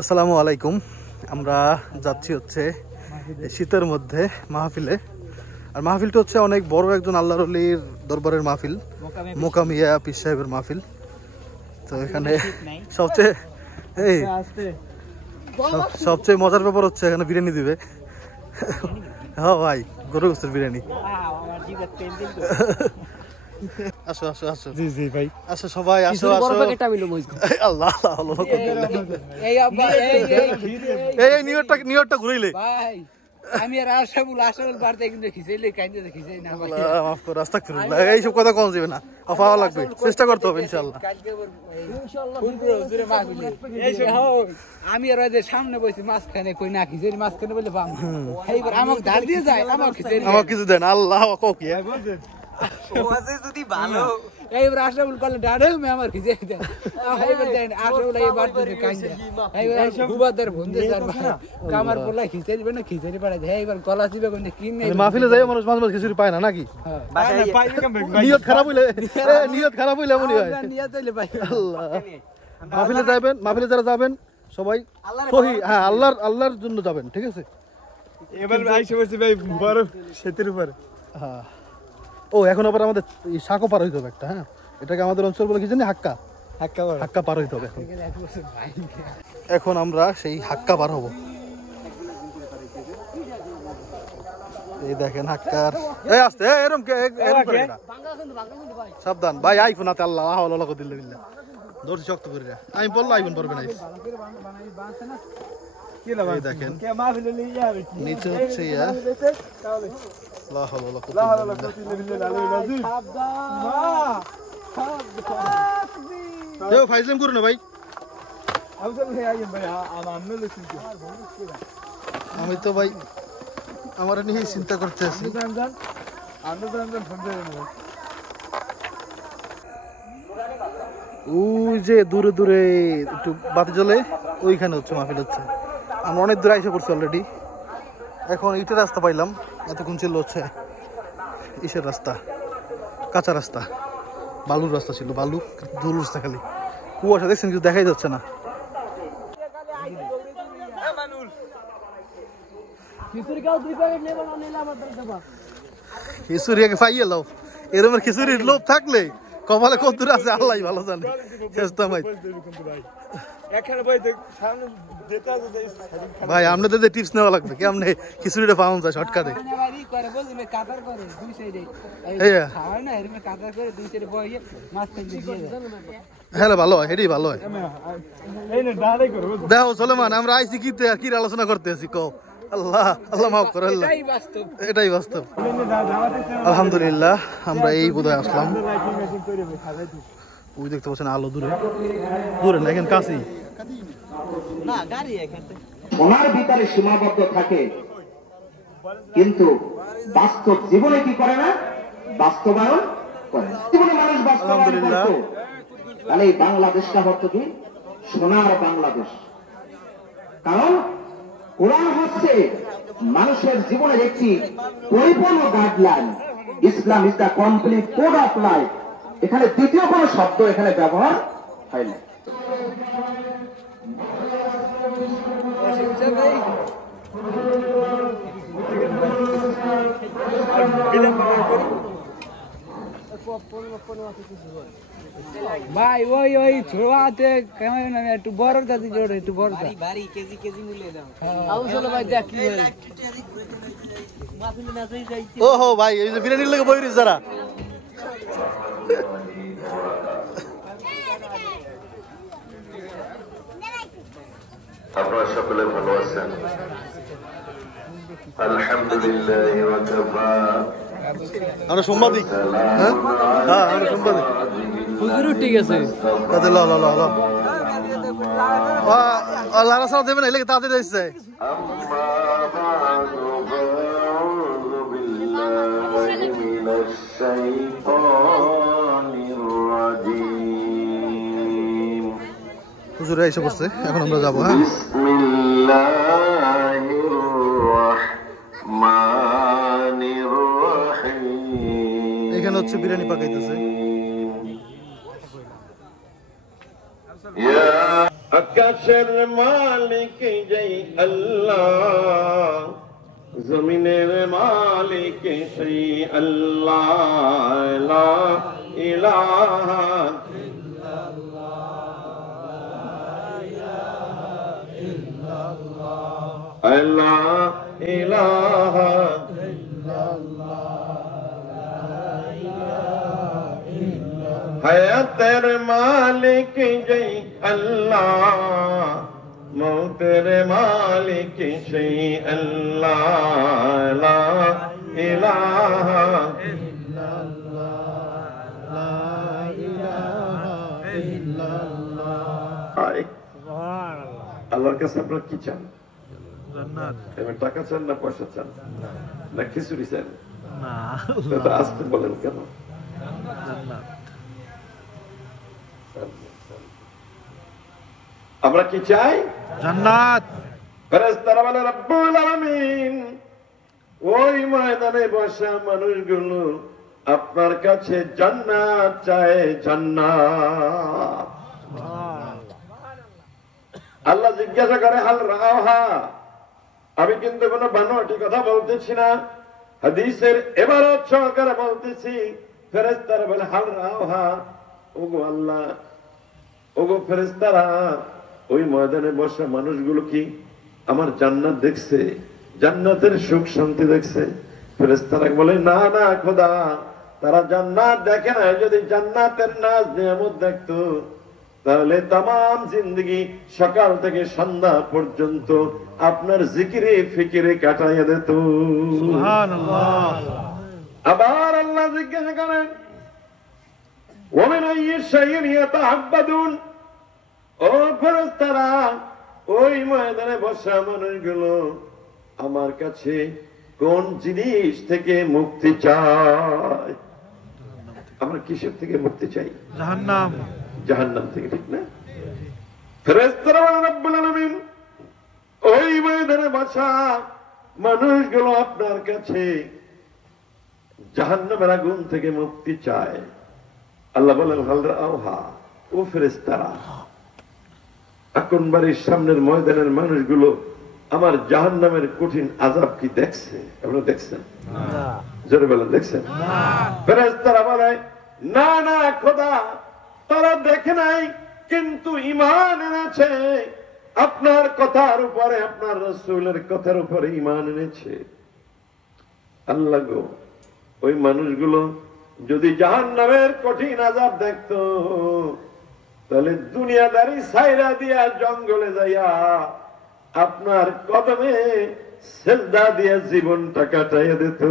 আসসালামু আলাইকুম। আমরা যাচ্ছি হচ্ছে শীতের মধ্যে মাহফিলে। আর মাহফিলটা হচ্ছে অনেক বড় একজন আল্লাহর ওলির দরবারের মাহফিল, মোকামিয়া পীর সাহেবের মাহফিল। তো এখানে সবচেয়ে মজার ব্যাপার হচ্ছে এখানে বিরিয়ানি দিবে। হ্যাঁ ভাই, গরু গোস্তের বিরিয়ানি। আসো আসো আসো। জি জি ভাই, আসো সবাই আসো আসো। আল্লাহ আল্লাহ, এই নিয়রটা ঘুরাইলে ভাই। আমি আর আশাবুল বাড়তে কিন্তু খিচাইলে কাইন্দে খিচাই না ভাই। মাফ করো, আস্তাগফিরুল্লাহ। এই সব কথা কোন যাবে না, আফাওয়া লাগবে, চেষ্টা করতে হবে ইনশাআল্লাহ। আমি আর ওদের সামনে বসে মাঝখানে কই না খিচাই, মাঝখানে বলে বাম এইবার আমাকে ধার দিয়ে যায়, আমার খিচাই আমার কিছু দেন। আল্লাহ কও কি যদি ভালো এইবার আশাবুল করলে ডাড়ে আমার খিচাই দেন। এইবার দেন আশাবুল এই বাড়তে কাইন্দে এইবার বুবাদার বন্ধে স্যার কামার পোলা খিচাই দিবে না, খিচাই পাড়া দেয়। এইবার গলা চিবে কোন কিন নেই। মাহফিলে যায় মানুষ মাঝে মাঝে খিচুড়ি পায় না নাকি? নিয়ত খারাপ হইলে মনে হয় নিয়ত হইলে ভাই। আল্লাহ, মাহফিলে যাবেন, মাহফিলে যারা যাবেন সবাই সহি, হ্যাঁ আল্লাহর জন্য যাবেন, ঠিক আছে? এবার আইসা বসে ভাই বড় সেতের উপরে। হ্যাঁ, ও এখন আবার আমাদের শাকও পার হইতে হবে একটা। হ্যাঁ, এটাকে আমাদের অঞ্চল বলে কি জানি, হাক্কা পার হইতে হবে। এখন আমরা সেই হাক্কা পার হব। এই দেখেন হাক্কার, এই আসতে এরকম করে না, সাবধান ভাই। আইফোন হাতে আল্লাহ আল্লাহ করে দিল্লা বিল্লাহ দৌড়ছি শক্ত করে। আমি বললো আইফোন পারবে না। এই দেখেন নিচে হচ্ছে ফাইজলাম করো না ভাই। আমি তো ভাই আমার নিয়ে চিন্তা করতে আছি। ওই যে দূরে দূরে একটু বাতি জ্বলে, ওইখানে হচ্ছে মাহফিল হচ্ছে। আমরা অনেক দূরে এসে পড়ছি অলরেডি। এখন ইটের রাস্তা পাইলাম, এতক্ষণ ছিল হচ্ছে ইসের রাস্তা, কাঁচা রাস্তা, বালুর রাস্তা ছিল, বালু ধুল উঠছে খালি, কুয়াশা দেখছেন কিছু দেখাই যাচ্ছে না। খিচুড়ি পাইয়ে লাও, এরকম খিচুড়ির লোভ থাকলে কপালে কত দূর আছে আল্লাহ ভালো জানে। ভাই আপনাদের টিপস নেওয়া লাগবে, কেমনে খিচুড়িটা পাওয়া যায় শর্টকাটে। হ্যাঁ ভালো হয়, এটাই ভালো হয়। দেখো সোলেমান, আমরা আইসি কি আলোচনা করতে আছি কও। আল্লাহ আল্লাহ মাফ করো, আল্লাহ এটাই বাস্তব। আলহামদুলিল্লাহ, আমরা এই বোধহয় আসলাম। ওই দেখতে পাচ্ছেন আলো, দূরে দূরে না, এখানে কাছেই। ওনার ভিতরে সীমাবদ্ধ থাকে, কিন্তু বাস্তব জীবনে কি করে না, বাস্তবায়ন করে। জীবনে মানুষ বাস্তবায়ন করত, তাহলে এই বাংলাদেশটা হতো কি সোনার বাংলাদেশ। কারণ কোরআন হচ্ছে মানুষের জীবনের একটি পরিপূর্ণ guideline. Islam is the complete code of life. এখানে দ্বিতীয় কোনো শব্দ এখানে ব্যবহার হয় না। ভাই ওই ওই ছোড়াতে কেমন না, একটু বড় দাদি জোড়ে, একটু বড় ভারী কেজি কেজি মূল্য দাও। চলো ভাই দেখ কি হয়। ওহো ভাই, এই যে বিরিয়ানির লাগে বইরিস যারা, আপনারা সকলে ভালো আছেন? আলহামদুলিল্লাহ ওয়া কাফা। আমরা সাংবাদিক। হ্যাঁ হ্যাঁ, আমরা সাংবাদিক। হুজুর ঠিক আছে, তাতে ল ল ল ল লারা সারা দেবেন, এলে তাতে যাইছে। আম্মা বা'দু আউযু বিল্লাহি মিনাশ শাইতানির রাজীম। হুজুরে এসে পড়ছে, এখন আমরা যাবো। হ্যাঁ, বিসমিল্লাহির রাহমানির রাহিম। ওইখানে হচ্ছে বিরিয়ানি পাকাইতেছে। আকাশের মালিক যেই আল্লাহ, জমিনের মালিক সেই আল্লাহ, লা ইলাহা লা ইলাহা হায়াতের মালিক যেই আল্লাহ, মৌতের মালিক সেই আল্লাহ, লা ইলাহা আল্লাহর কাছে আপনারা কি চান? এবার টাকা চান না পয়সা চান না খিচুড়ি চান? না, আসতে বলেন কেন? আমরা কি চাই? জান্নাত। ফেরেশতারা বলে রব্বুল আলামিন, ওই ময়দানে বসা মানুষগুলো আপনার কাছে জান্নাত চায়, জান্নাত। আল্লাহ জিজ্ঞাসা করে হাল রাওহা, আমি কিন্তু কোনো বানোয়াটি কথা বলতেছি না, হাদিসের ইবারত সহকারে বলতেছি। ফেরেশতারা বলে হাল রাওহা, ওগো আল্লাহ, ওগো ফেরেশতারা, ওই ময়দানে বসা মানুষগুলো কি আমার জান্নাত দেখছে, জান্নাতের সুখ শান্তি দেখছে? ফেরেশতারা বলে না না খোদা, তারা জান্নাত দেখে না। যদি জান্নাতের নাজ নিয়ামত দেখতো তাহলে তামাম জিন্দগি সকাল থেকে সন্ধ্যা পর্যন্ত আপনার জিকিরে ফিকিরে কাটাইয়া দিত। সুবহানাল্লাহ। আবার আল্লাহ জিজ্ঞাসা করেন ওমিন আইয়ি শাইইন ইয়াতাহাব্বাদুন, ও ফেরেশতারা, ওই ময়দানে বসা মানুষগুলো আমার কাছে কোন জিনিস থেকে মুক্তি চায়? আমরা কিসের থেকে মুক্তি চাই? জাহান্নাম। জাহান্নাম থেকে, ঠিক না? ফেরেশতারা বলেন রব্বুল আলামিন, ওই ময়দানে বসা মানুষগুলো আপনার কাছে জাহান্নামের আগুন থেকে মুক্তি চায়। আল্লাহ বলেন হাল রাওহা, ও ফেরেশতারা, আকনবাড়ির সামনের ময়দানের মানুষগুলো আমার জাহান্নামের কঠিন আযাব কি দেখছে? আপনারা দেখছেন? না। জোরে বলেন দেখছেন? না। ফেরেশতারা বলে না না খোদা, তারা দেখে নাই, কিন্তু ঈমান এনেছে আপনার কথার উপরে, আপনার রাসূলের কথার উপরে ঈমান এনেছে। আল্লাহ গো, ওই মানুষগুলো যদি জাহান্নামের কঠিন আযাব দেখতো তাহলে দুনিয়াদারি ছাইরা দিয়া জঙ্গলে যাইয়া আপনার কদমে সিজদা দিয়া জীবনটা কাটাইয়া দিত।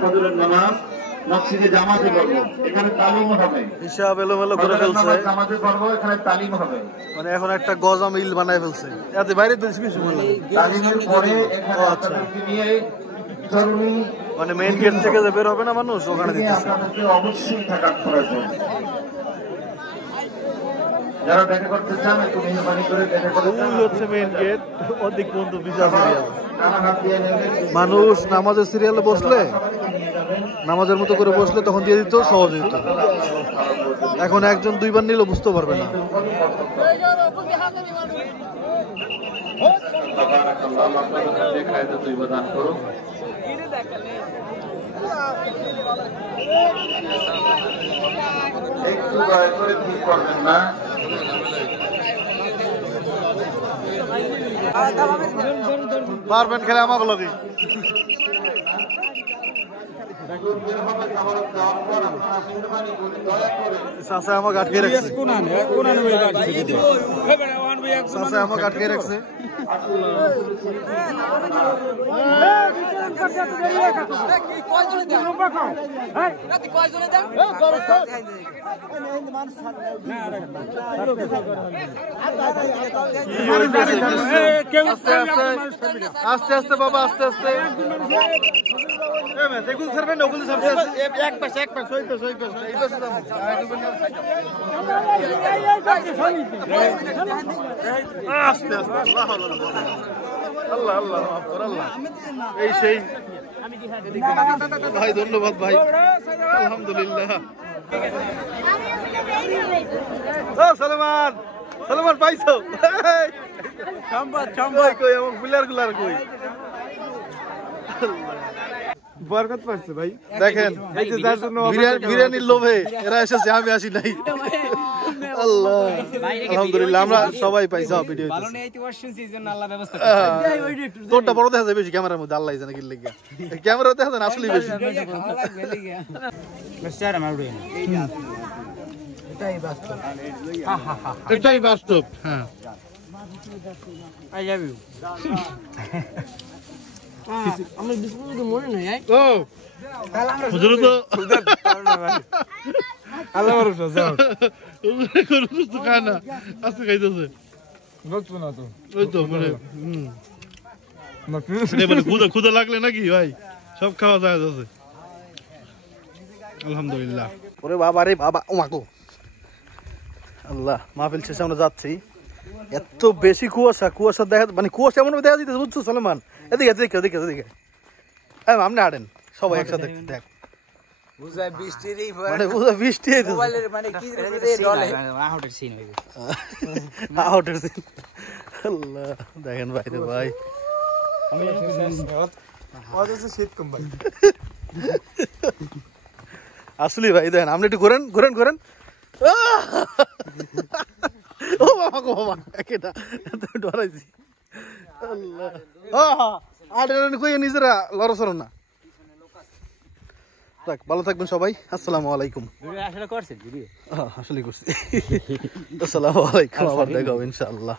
ফজরের নামাজ মসজিদে জামাতে পড়বো, এখানে তালিম হবে। হিসাব এলোমেলো করে ফেলছে, জামাতে পড়বো, এখানে তালিম হবে। মানে এখন একটা গজা মিল বানায় ফেলছে, এতে বাইরে বেশি কিছু বললাম। তালিমের পরে এখানে আপনাদেরকে নিয়ে জরুরি, মানে মেইন গেট থেকে যে বের হবে না মানুষ, ওখানে দিতেছে। আপনাদেরকে অবশ্যই থাকা প্রয়োজন। যারা দেখা করতে চান একটু মেহরবানি করে দেখা করতে চান। ওই হচ্ছে মেইন গেট, অধিক পর্যন্ত বিশাল সিরিয়াল। ডান হাত দিয়ে নেবেন। মানুষ নামাজের সিরিয়ালে বসলে, নামাজের মতো করে বসলে তখন দিয়ে দিত, সহজ হইত। এখন একজন দুইবার নিলে বুঝতে পারবে না। একটু দয়া করে ঠিক করবেন না। পারবেন খেলে আমাকে লগে চাচা আমাকে আটকে রাখছে, চাচা আমাকে আটকে রাখছে। আস্তে আস্তে বাবা, আস্তে আস্তে। দেখুন স্যার, ওগুলো এক পাশে এক পাশে, ওই পাশে ওই পাশে, এই পাশে যাবো। আস্তে আস্তে, আল্লাহ আল্লাহ আল্লাহ, মাফ কর আল্লাহ। এই সেই ভাই ধন্যবাদ ভাই, আলহামদুলিল্লাহ। ও সলমান, সলমান পাইছো? সম্পদ কই এবং গুলার কই? বরকত পাচ্ছে ভাই। দেখেন এই যে যার জন্য বিরিয়ানির লোভে এরা এসেছে, আমি আসি নাই। আল্লাহ, আলহামদুলিল্লাহ আমরা সবাই পাইছি ভিডিও। তোরটা বড় দেখা যায় বেশি ক্যামেরার মধ্যে, আল্লাহ জানে কি লেগে ক্যামেরা দেখা যায় না আসলেই বেশি। এটাই বাস্তব। হ্যাঁ ও হুজুর তো আল্লাহ ভরসা যাও। কোনো কিছু খায় না, আজকে খাইতেছে। নতুন না তো। ওই তো মানে নতুন। ক্ষুদা লাগলে নাকি ভাই সব খাওয়া যায় আছে। আলহামদুলিল্লাহ। ওরে বাবা রে বাবা, ও মাগো আল্লাহ, মাহফিল শেষে আমরা যাচ্ছি। এত বেশি কুয়াশা দেখা, মানে কুয়াশা এমন দেখা দিতেছে বুঝছো সলমান? এদিকে এদিকে এদিকে এদিকে আপনি হাঁটেন সবাই একসাথে দেখ, মানে বুঝা বৃষ্টি আল্লাহ দেখেন ভাই রে ভাই, শীত কম ভাই আসলে ভাই দেখেন আপনি একটু ঘোরেন ঘোরেন ঘোরেন। ও বাবা গো বাবা, একেটা ডরাইছি। আল্লাহ আর কই নিজেরা লড়াচড়ো না। যাক, ভালো থাকবেন সবাই, আসসালামু আলাইকুম। আসলে করছি। আসসালামু আলাইকুম, আবার দেখা হবে ইনশাআল্লাহ।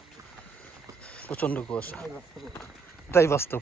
প্রচন্ড কুয়াশা, এটাই বাস্তব।